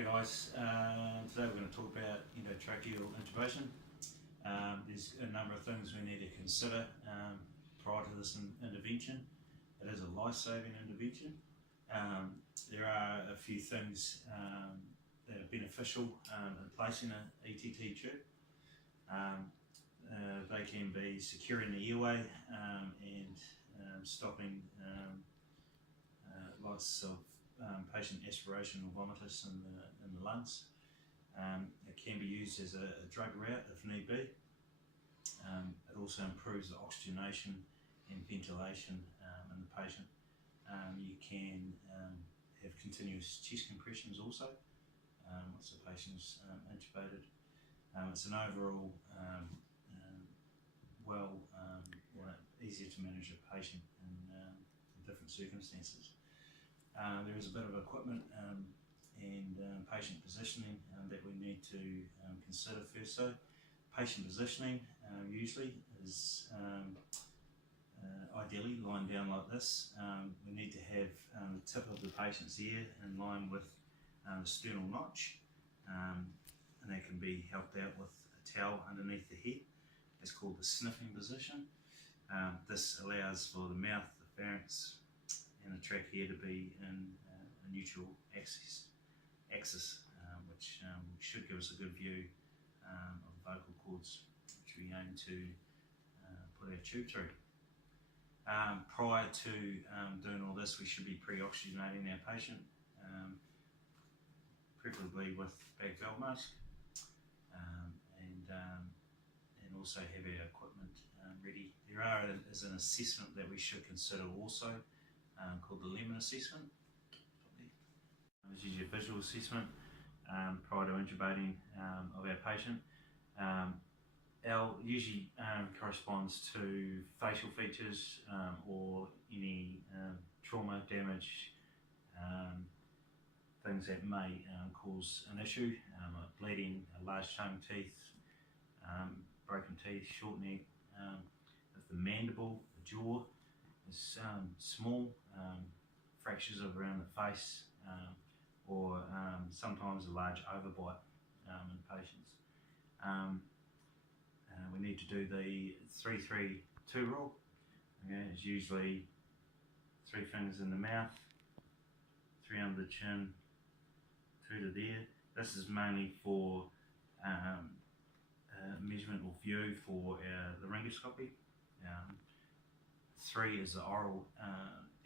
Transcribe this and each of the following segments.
Hey guys, today we're going to talk about endotracheal intubation. There's a number of things we need to consider prior to this intervention. It is a life-saving intervention. There are a few things that are beneficial in placing an ETT tube. They can be securing the airway and stopping lots of patient aspiration or vomitus in the lungs. It can be used as a drug route if need be. It also improves the oxygenation and ventilation in the patient. You can have continuous chest compressions also once the patient's intubated. It's an overall easier to manage a patient in different circumstances. There is a bit of equipment and patient positioning that we need to consider first. So, patient positioning usually is ideally lying down like this. We need to have the tip of the patient's ear in line with the sternal notch, and that can be helped out with a towel underneath the head. It's called the sniffing position. This allows for the mouth, the pharynx, and the trachea to be in a neutral axis, which should give us a good view of the vocal cords, which we aim to put our tube through. Prior to doing all this, we should be pre-oxygenating our patient, preferably with bag valve mask, and also have our equipment ready. There is an assessment that we should consider also, called the Lemon assessment. This is your visual assessment prior to intubating of our patient. L usually corresponds to facial features or any trauma, damage, things that may cause an issue, like bleeding, large tongue, teeth, broken teeth, short neck. If the mandible, the jaw, is small, fractures around the face, or sometimes a large overbite in patients. We need to do the 3-3-2 rule. Okay, it's usually 3 fingers in the mouth, 3 under the chin, 2 to there. This is mainly for measurement or view for the laryngoscopy. 3 is the oral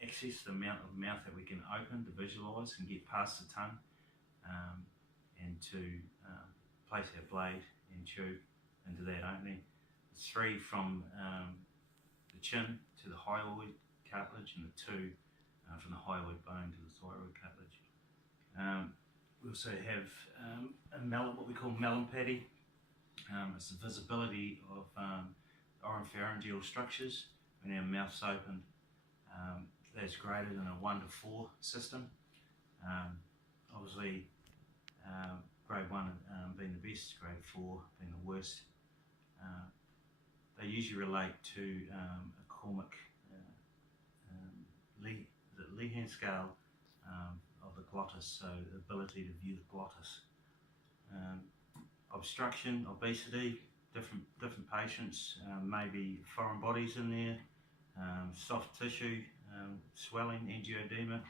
access, the amount of mouth that we can open to visualise and get past the tongue, and to place our blade and tube into that opening. 3 from the chin to the hyoid cartilage, and the 2 from the hyoid bone to the thyroid cartilage. We also have what we call melon-patty. It's the visibility of oropharyngeal structures when our mouth's open. That's graded in a 1 to 4 system. Obviously, grade 1 being the best, grade 4 being the worst. They usually relate to a Cormick Lehan scale of the glottis, so the ability to view the glottis. Obstruction, obesity, different patients, maybe foreign bodies in there, soft tissue, swelling, angioedema,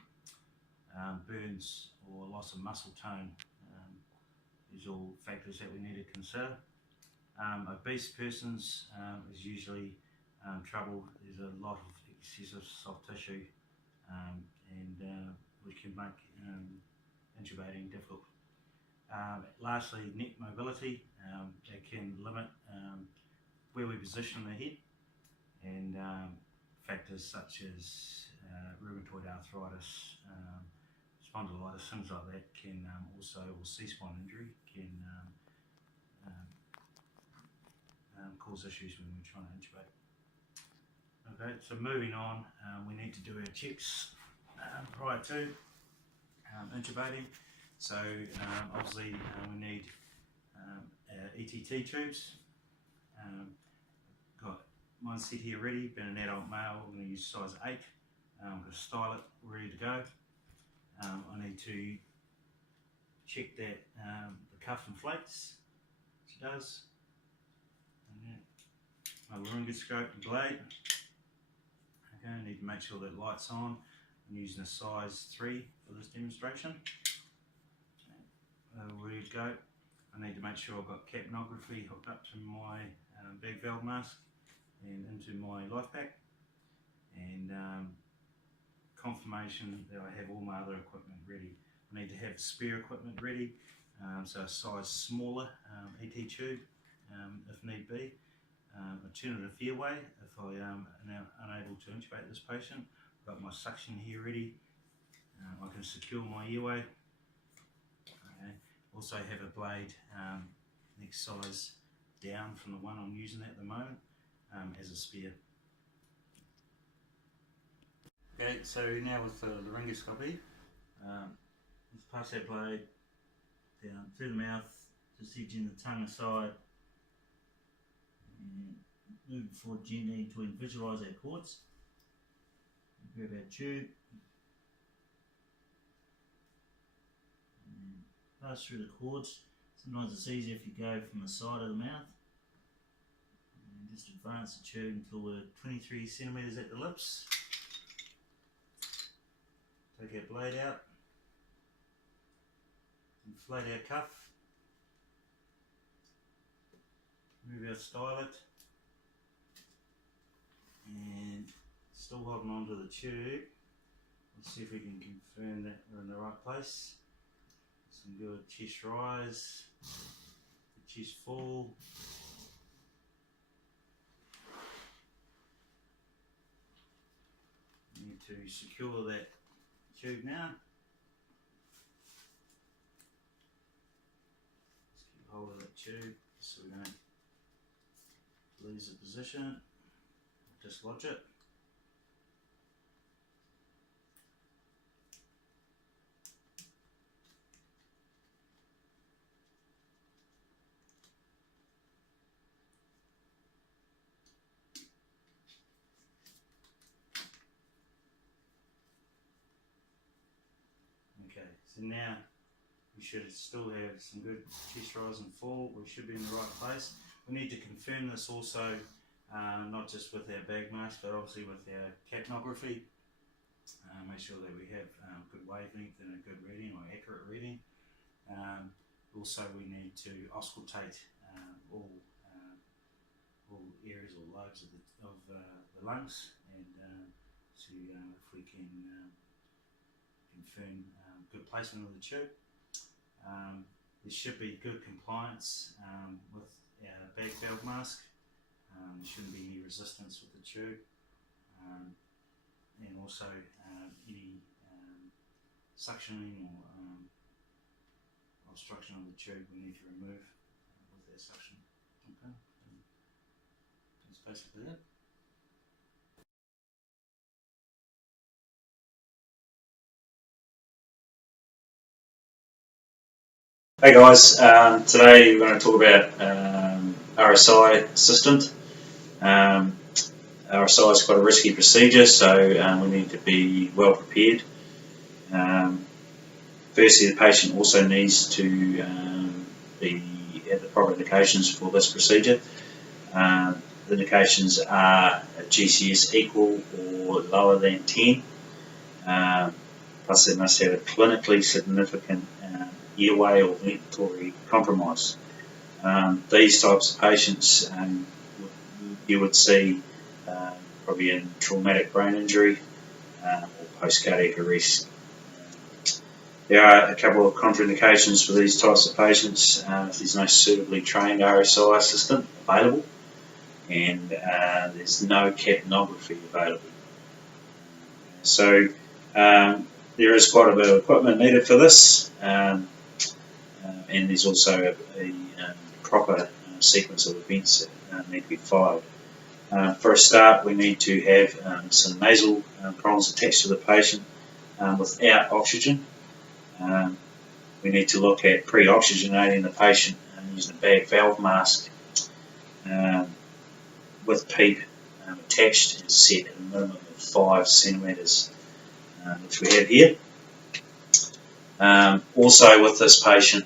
burns or loss of muscle tone. These are all factors that we need to consider. Obese persons is usually trouble. There's a lot of excessive soft tissue, and which can make intubating difficult. Lastly, neck mobility. It can limit where we position the head, and factors such as rheumatoid arthritis, spondylitis, things like that can also, or C-spine injury, can cause issues when we're trying to intubate. Okay, so moving on, we need to do our checks prior to intubating. So obviously we need our ETT tubes. Got mine set here ready, been an adult male, I'm going to use size 8. I'm going to style it, ready to go. I need to check that the cuff inflates, which it does. And my laryngoscope and blade. Okay, I need to make sure that light's on. I'm using a size 3 for this demonstration. Ready to go. I need to make sure I've got capnography hooked up to my bag valve mask and into my life pack, and confirmation that I have all my other equipment ready. I need to have spare equipment ready, so a size smaller ET tube if need be, alternative airway if I am unable to intubate this patient. I've got my suction here ready. I can secure my airway. Okay. Also have a blade next size down from the one I'm using at the moment as a spare. Okay, so now with the laryngoscopy, let's pass that blade down through the mouth, just edging the tongue aside, and move forward gently until we visualise our cords. Grab our tube, and pass through the cords. Sometimes it's easier if you go from the side of the mouth. And just advance the tube until we're 23 centimetres at the lips. Take our blade out, inflate our cuff, move our stylet, and still holding onto the tube. Let's see if we can confirm that we're in the right place. Some good chest rise, chest fall. Need to secure that tube now. Just keep hold of that tube so we don't lose the position, dislodge it. Okay, so now we should still have some good chest rise and fall. We should be in the right place. We need to confirm this also, not just with our bag mask, but obviously with our capnography. Make sure that we have good wavelength and a good reading or accurate reading. Also, we need to auscultate all areas or lobes of the lungs, and see if we can confirm good placement of the tube. There should be good compliance with our bag valve mask. There shouldn't be any resistance with the tube, and also any suctioning or obstruction of the tube we need to remove with that suction. Okay, that's basically it. Hey guys, today we're going to talk about RSI assistant. RSI is quite a risky procedure, so we need to be well prepared. Firstly, the patient also needs to have the proper indications for this procedure. The indications are a GCS equal or lower than 10, plus they must have a clinically significant airway or ventilatory compromise. These types of patients you would see probably in traumatic brain injury or post-cardiac arrest. There are a couple of contraindications for these types of patients if there's no suitably trained RSI assistant available, and there's no capnography available. So there is quite a bit of equipment needed for this, and there's also a proper sequence of events that need to be followed. For a start, we need to have some nasal prongs attached to the patient without oxygen. We need to look at pre-oxygenating the patient using a bag valve mask with PEEP attached and set at a minimum of 5 centimetres, which we have here. Also with this patient,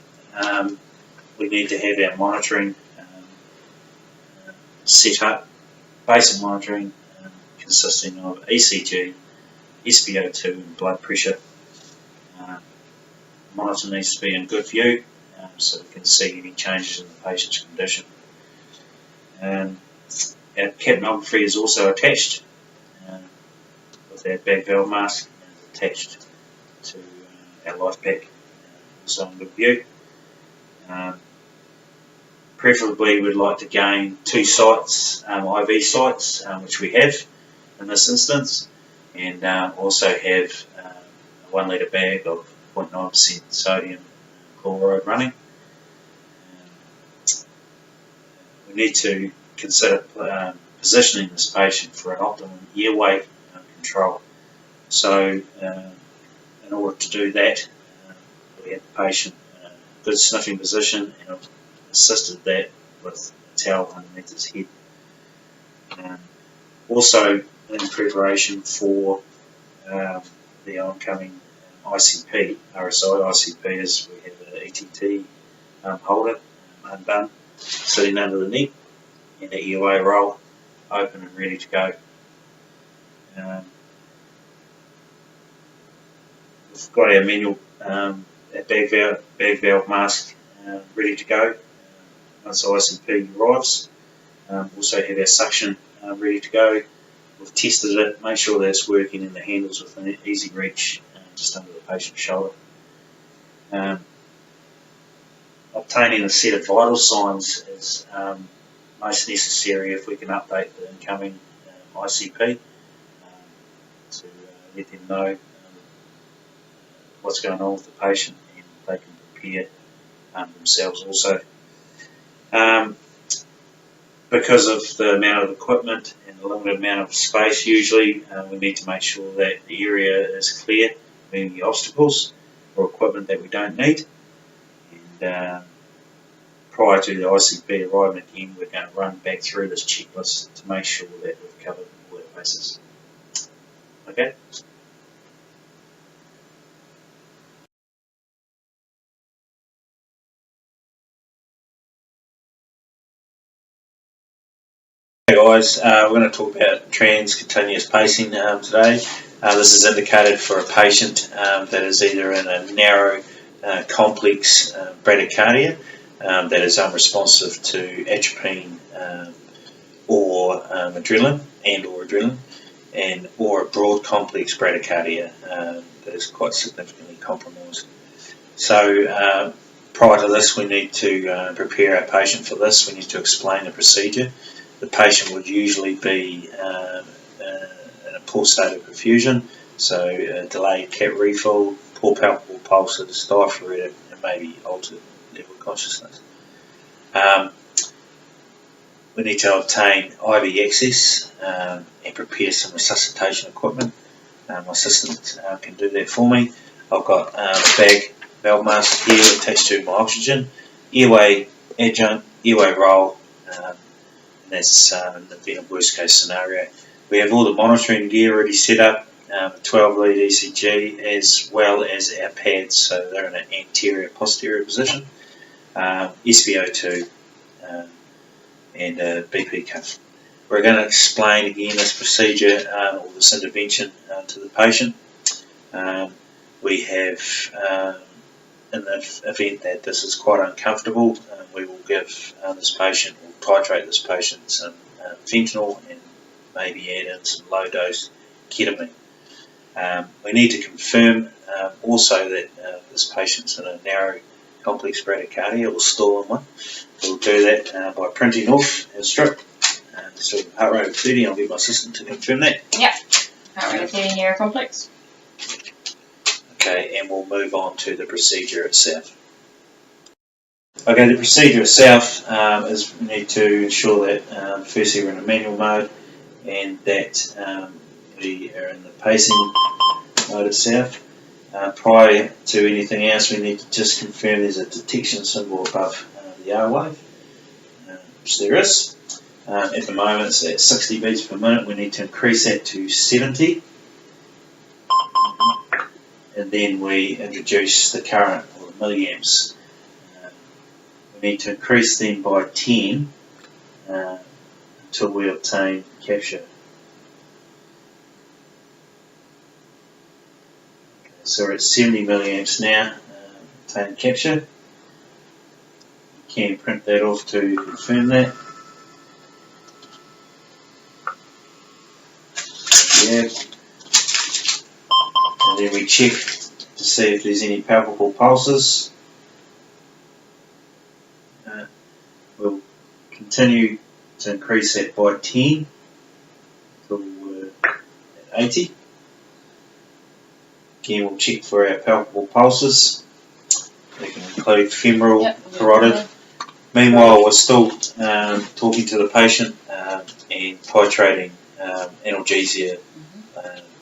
we need to have our monitoring set up, basic monitoring consisting of ECG, SpO2 and blood pressure. Monitor needs to be in good view so we can see any changes in the patient's condition. Our capnography is also attached with our bag valve mask attached to our life pack, also in good view. Preferably we'd like to gain 2 sites, IV sites, which we have in this instance, and also have a 1 litre bag of 0.9% sodium chloride running. We need to consider positioning this patient for an optimum airway control. So in order to do that, we have the patient in a good sniffing position, and I've assisted that with a towel underneath his head. Also in preparation for the oncoming ICP, RSI ICP, is we have an ETT holder undone, sitting under the neck, and the airway roll open and ready to go. We've got our manual bag valve mask ready to go once the ICP arrives. Also have our suction ready to go. We've tested it, make sure that it's working in the handles within easy reach, just under the patient's shoulder. Obtaining a set of vital signs is most necessary if we can update the incoming ICP to let them know what's going on with the patient, and they can prepare themselves also. Because of the amount of equipment and the limited amount of space, usually we need to make sure that the area is clear of any obstacles or equipment that we don't need. And prior to the ICP arriving again, we're going to run back through this checklist to make sure that we've covered all our bases. Okay. Hey guys, we're going to talk about transcutaneous pacing today. This is indicated for a patient that is either in a narrow complex bradycardia that is unresponsive to atropine or adrenaline or a broad complex bradycardia that is quite significantly compromised. So prior to this, we need to prepare our patient for this. We need to explain the procedure. The patient would usually be in a poor state of perfusion, so delayed cap refill, poor palpable pulses, diaphoretic, and maybe altered level of consciousness. We need to obtain IV access and prepare some resuscitation equipment. My assistant can do that for me. I've got a bag valve mask here attached to my oxygen, airway adjunct, airway roll, and that's in the event of worst case scenario. We have all the monitoring gear already set up, 12 lead ECG, as well as our pads, so they're in an anterior posterior position, SpO2 and a BP cuff. We're going to explain again this procedure or this intervention to the patient. We have, in the event that this is quite uncomfortable, we will give this patient, we'll titrate this patient some fentanyl and maybe add in some low dose ketamine. We need to confirm also that this patient's in a narrow complex bradycardia or stolen one. We'll do that by printing off our strip. So heart rate of 30, I'll get my assistant to confirm that. Yep, heart rate of 30 narrow complex. Okay, and we'll move on to the procedure itself. Okay, the procedure itself is we need to ensure that firstly we're in a manual mode and that we are in the pacing mode itself. Prior to anything else, we need to just confirm there's a detection symbol above the R wave, which there is. At the moment it's at 60 beats per minute. We need to increase that to 70. and then we introduce the current or the milliamps. We need to increase them by 10 until we obtain capture. So we're at 70 milliamps now, obtain capture. You can print that off to confirm that. Yeah. And then we check to see if there's any palpable pulses. We'll continue to increase that by 10 until we're at 80. Again, we'll check for our palpable pulses. They can include femoral, carotid. Meanwhile, we're still talking to the patient and titrating analgesia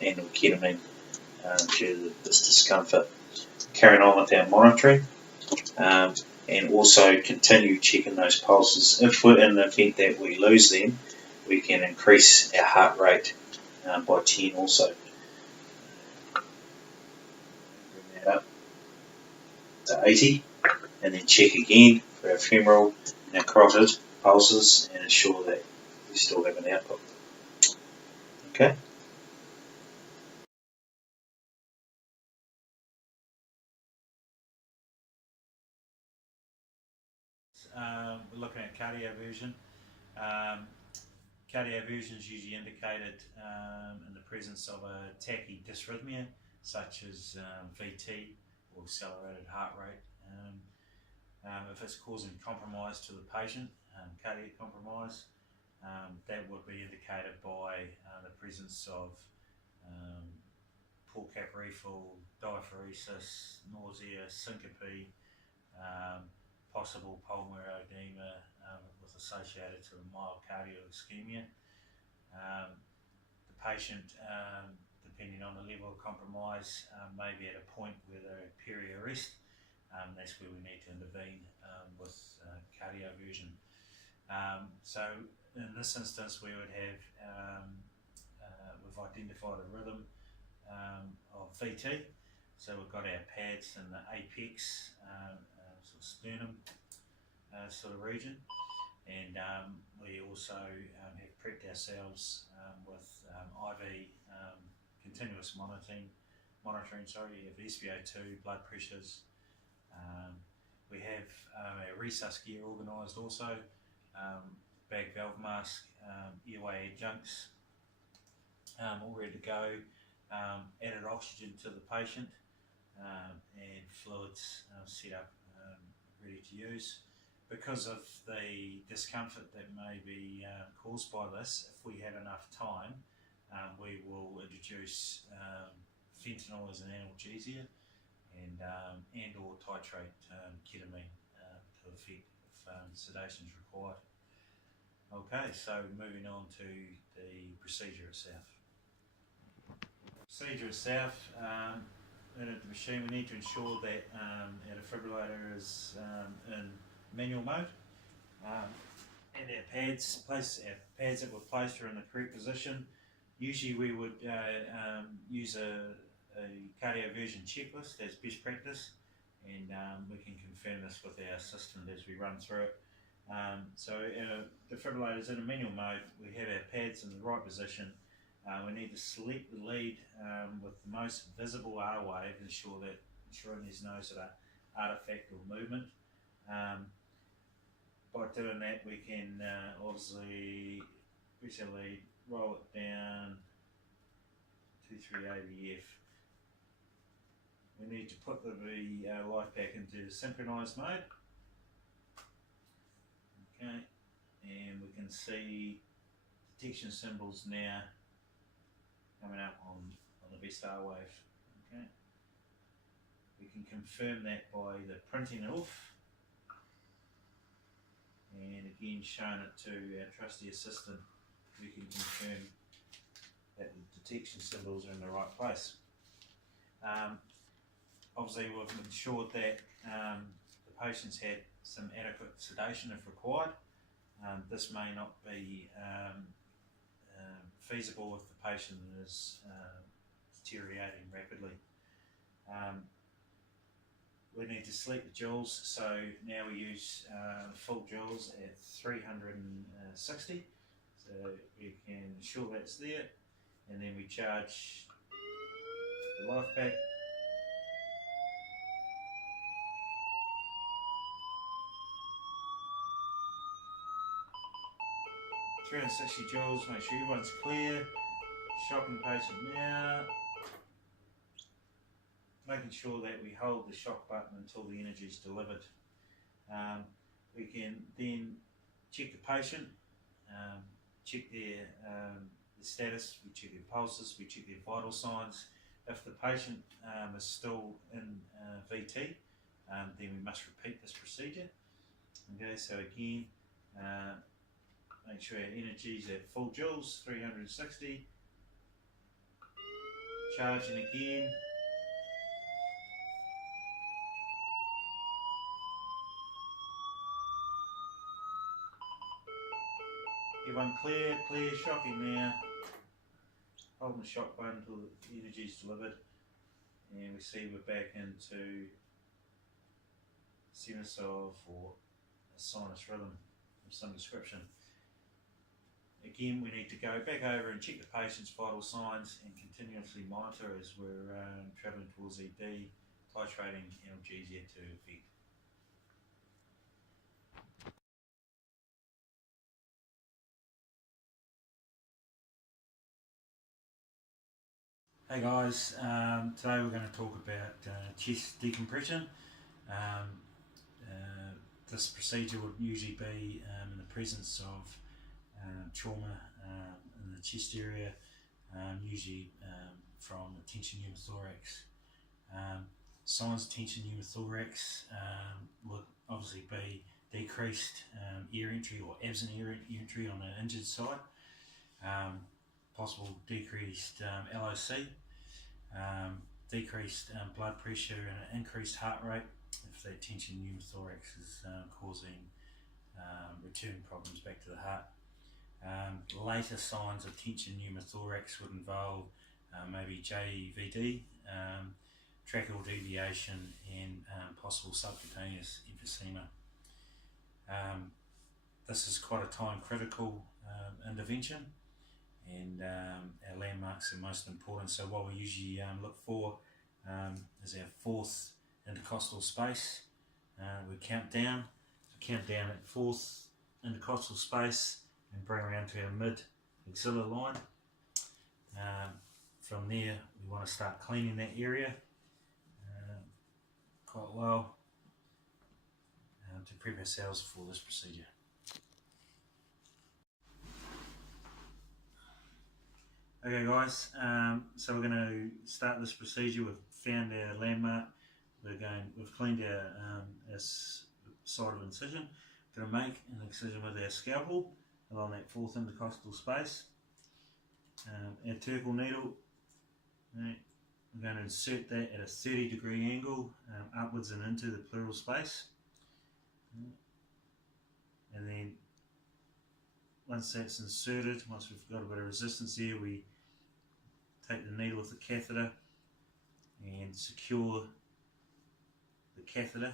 and or ketamine due to this discomfort. Carrying on with our monitoring and also continue checking those pulses. If we're in the event that we lose them, we can increase our heart rate by 10 also. Bring that up to 80 and then check again for our femoral and our carotid pulses and ensure that we still have an output. Okay. We're looking at cardioversion. Cardioversion is usually indicated in the presence of a tachydysrhythmia, such as VT or accelerated heart rate. If it's causing compromise to the patient, cardiac compromise, that would be indicated by the presence of poor cap refill, diaphoresis, nausea, syncope, possible pulmonary edema with associated to the myocardial ischemia. The patient, depending on the level of compromise, may be at a point where they're at peri-arrest. That's where we need to intervene with cardioversion. So in this instance, we would have we've identified a rhythm of VT. So we've got our pads in the apex, sort of sternum sort of region, and we also have prepped ourselves with IV continuous monitoring. Of SpO2, blood pressures. We have our resus gear organised also, bag valve mask, airway adjuncts, all ready to go, added oxygen to the patient, and fluids set up ready to use. Because of the discomfort that may be caused by this, if we have enough time, we will introduce fentanyl as an analgesia and or titrate ketamine to effect if sedation is required. Okay, so moving on to the procedure itself. In the machine, we need to ensure that our defibrillator is in manual mode, and our pads that were placed are in the correct position. Usually we would use a cardioversion checklist as best practice, and we can confirm this with our assistant as we run through it. So our defibrillator is in a manual mode. We have our pads in the right position. We need to select the lead with the most visible R wave, ensuring there's no sort of artifact or movement. By doing that, we can obviously press our lead, roll it down, 2-3 ABF. We need to put the life back into synchronized mode. Okay, and we can see detection symbols now coming up on the best R wave. Okay, we can confirm that by the printing it off, and again showing it to our trusty assistant. We can confirm that the detection symbols are in the right place. Obviously, we've ensured that the patient's had some adequate sedation if required. This may not be feasible if the patient is deteriorating rapidly. We need to select the joules, so now we use full joules at 360, so we can ensure that's there, and then we charge the life pack. $360 joules, make sure everyone's clear, shocking the patient now, making sure that we hold the shock button until the energy is delivered. We can then check the patient, check their status, we check their pulses, we check their vital signs. If the patient is still in VT, then we must repeat this procedure. Okay, so again, make sure our energy is at full joules, 360, charging again. Everyone clear, shocking now. Holding the shock button until the energy is delivered, and we see we're back into sinus of or a sinus rhythm of some description. Again, we need to go back over and check the patient's vital signs and continuously monitor as we're travelling towards ED, titrating analgesia to effect. Hey guys, today we're going to talk about chest decompression. This procedure would usually be in the presence of trauma in the chest area, usually from a tension pneumothorax. Signs of tension pneumothorax would obviously be decreased air entry or absent air entry on the injured side, possible decreased LOC, decreased blood pressure and an increased heart rate if that tension pneumothorax is causing return problems back to the heart. Later signs of tension pneumothorax would involve maybe JVD, tracheal deviation and possible subcutaneous emphysema. This is quite a time critical intervention, and our landmarks are most important. So what we usually look for is our fourth intercostal space. We count down at fourth intercostal space and bring around to our mid axilla line. From there we want to start cleaning that area quite well to prep ourselves for this procedure. Okay guys, so we're going to start this procedure. We've found our landmark. We've cleaned our side of incision. Going to make an incision with our scalpel along that fourth intercostal space. Our Turkle needle, right, we're going to insert that at a 30-degree angle upwards and into the pleural space. And then once that's inserted, once we've got a bit of resistance there, we take the needle with the catheter and secure the catheter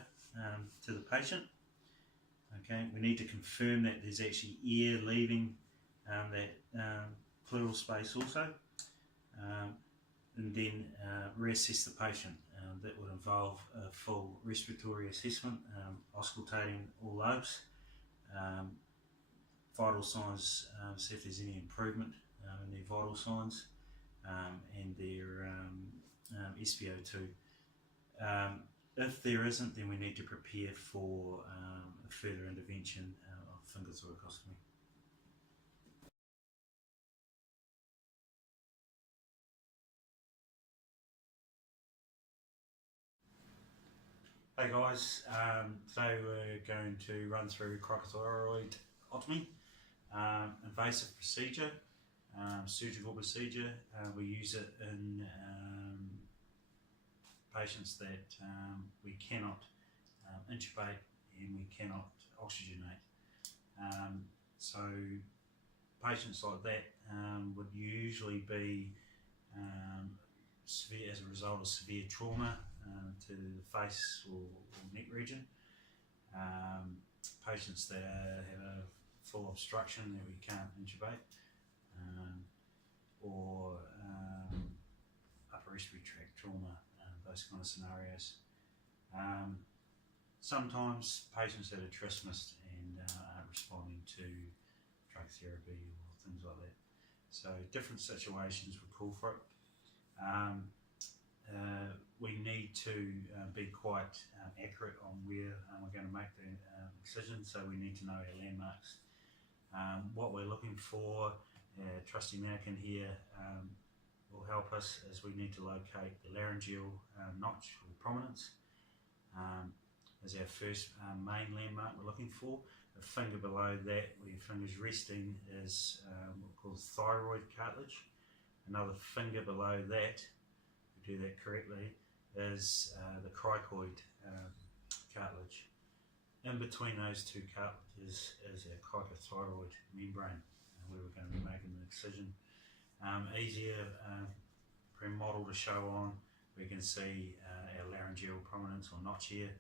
to the patient. Okay, we need to confirm that there's actually air leaving that pleural space also, and then reassess the patient. That would involve a full respiratory assessment, auscultating all lobes, vital signs, see if there's any improvement in their vital signs, and their SpO2. If there isn't, then we need to prepare for a further intervention of finger thoracostomy. Hey guys, today we're going to run through cricothyroidotomy, invasive procedure, surgical procedure. We use it in patients that we cannot intubate and we cannot oxygenate. So patients like that would usually be as a result of severe trauma to the face or neck region. Patients that have a full obstruction that we can't intubate, or upper respiratory tract trauma, those kind of scenarios. Sometimes patients that are trismus and aren't responding to drug therapy or things like that. So different situations would call for it. We need to be quite accurate on where we're going to make the incision, so we need to know our landmarks. What we're looking for, trusty mannequin here will help us, as we need to locate the laryngeal notch or prominence as our first main landmark we're looking for. The finger below that, where your finger's resting, is what we call thyroid cartilage. Another finger below that, if we do that correctly, is the cricoid cartilage. In between those two cartilages is our cricothyroid membrane, where we're going to be making the incision. Easier for a model to show on. We can see our laryngeal prominence or notch here,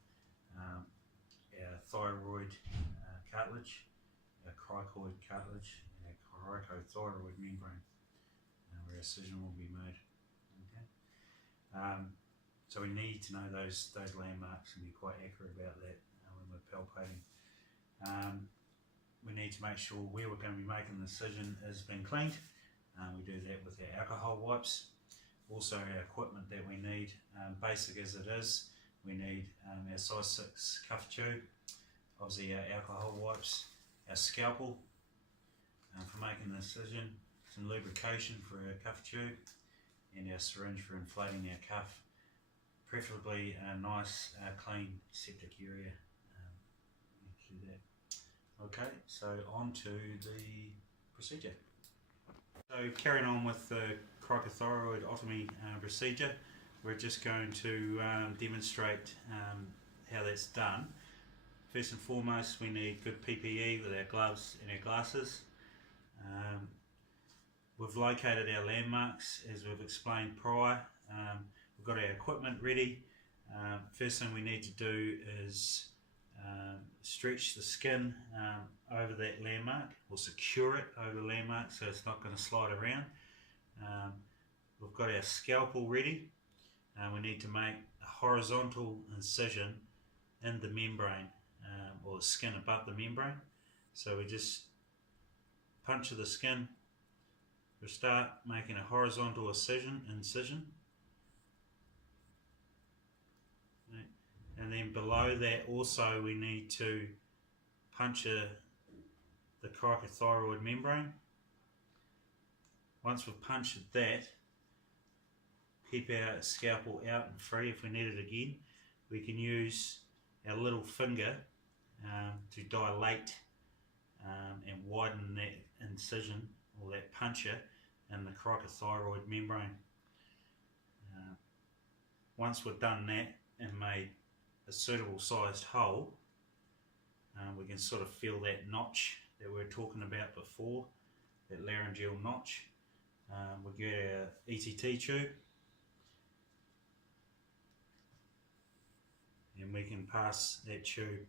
our thyroid cartilage, our cricoid cartilage, and our cricothyroid membrane, where a incision will be made. Okay. So we need to know those landmarks and be quite accurate about that when we're palpating. We need to make sure where we're going to be making the incision has been cleaned. We do that with our alcohol wipes. Also our equipment that we need, basic as it is, we need our size 6 cuff tube, obviously our alcohol wipes, our scalpel for making the incision, some lubrication for our cuff tube, and our syringe for inflating our cuff, preferably a nice clean septic area. Do that. Okay, so on to the procedure. So carrying on with the cricothyroidotomy procedure, we're just going to demonstrate how that's done. First and foremost, we need good PPE with our gloves and our glasses. We've located our landmarks as we've explained prior. We've got our equipment ready. First thing we need to do is stretch the skin over that landmark, or secure it over the landmark so it's not going to slide around. We've got our scalpel ready. We need to make a horizontal incision in the membrane, or the skin above the membrane. So we just puncture the skin. We'll start making a horizontal incision. And then below that also we need to puncture the cricothyroid membrane. Once we've punctured that, keep our scalpel out and free. If we need it again, we can use our little finger to dilate and widen that incision, or that puncture, in the cricothyroid membrane. Once we've done that and made a suitable sized hole, we can sort of feel that notch that we were talking about before, that laryngeal notch. We'll get our ETT tube, and we can pass that tube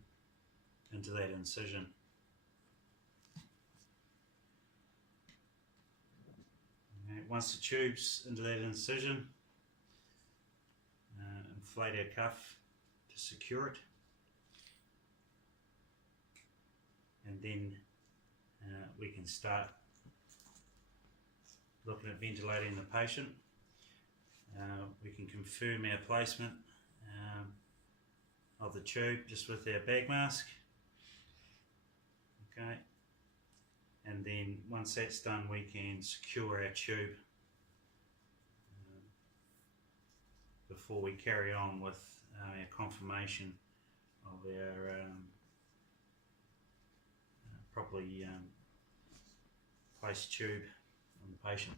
into that incision. Okay, once the tube's into that incision, inflate our cuff to secure it, and then we can start looking at ventilating the patient. We can confirm our placement of the tube just with our bag mask. Okay, and then once that's done, we can secure our tube before we carry on with our confirmation of our properly placed tube on the patient.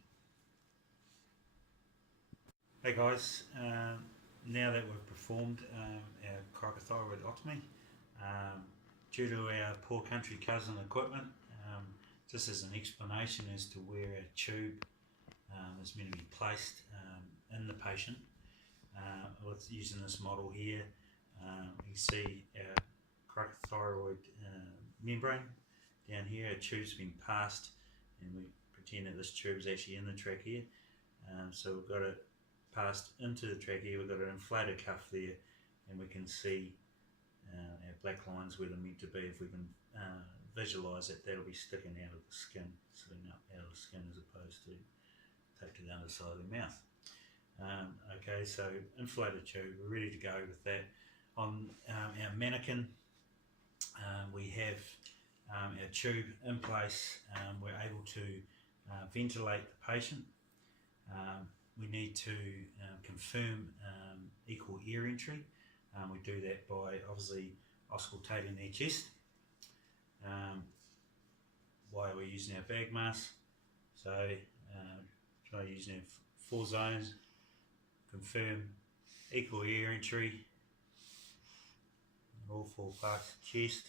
Hey guys, now that we've performed our cricothyroidotomy, due to our poor country cousin equipment, just as an explanation as to where our tube is meant to be placed, in the patient with using this model here. You see our cricothyroid membrane down here. A tube's been passed, and we pretend that this tube's actually in the trachea. So we've got it passed into the trachea. We've got an inflated cuff there, and we can see our black lines where they're meant to be. If we can visualise it, that'll be sticking out of the skin, sitting up out of the skin as opposed to taped to the underside of the mouth. Okay, so inflated tube, we're ready to go with that. On our mannequin, we have our tube in place. We're able to ventilate the patient. We need to confirm equal air entry. We do that by obviously auscultating their chest while we're using our bag mask. So try using our 4 zones, confirm equal air entry in all 4 parts of the chest.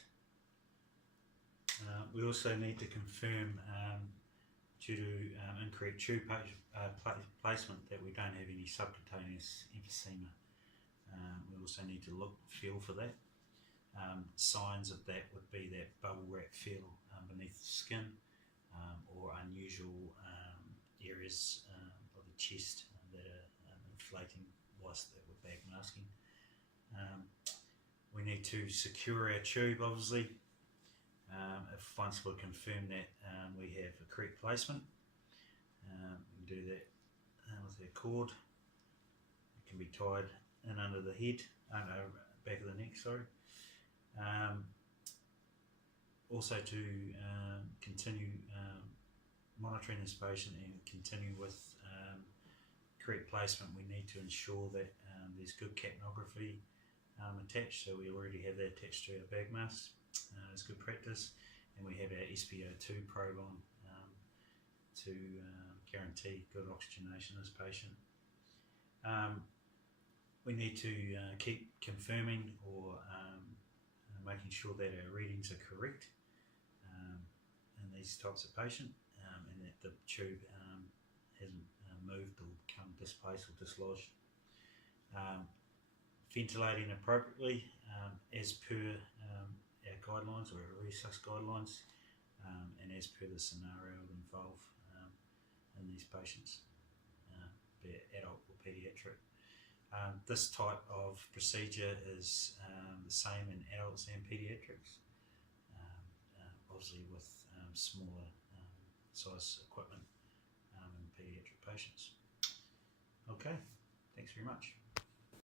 We also need to confirm, due to incorrect tube placement, that we don't have any subcutaneous emphysema. We also need to feel for that. Signs of that would be that bubble wrap feel beneath the skin, or unusual areas of the chest that are inflating whilst that we're bag masking. We need to secure our tube, obviously. If once we've confirmed that we have a correct placement, we can do that with our cord. It can be tied in under the head, back of the neck, sorry. Also to continue monitoring this patient and continue with correct placement, we need to ensure that there's good capnography attached. So we already have that attached to our bag mask. It's good practice, and we have our SpO2 probe on to guarantee good oxygenation in this patient. We need to keep confirming or making sure that our readings are correct in these types of patient, and that the tube hasn't moved or become displaced or dislodged. Ventilating appropriately as per our guidelines or our resus guidelines, and as per the scenario involved in these patients, be it adult or paediatric. This type of procedure is the same in adults and paediatrics, obviously with smaller size equipment in paediatric patients. Okay, thanks very much.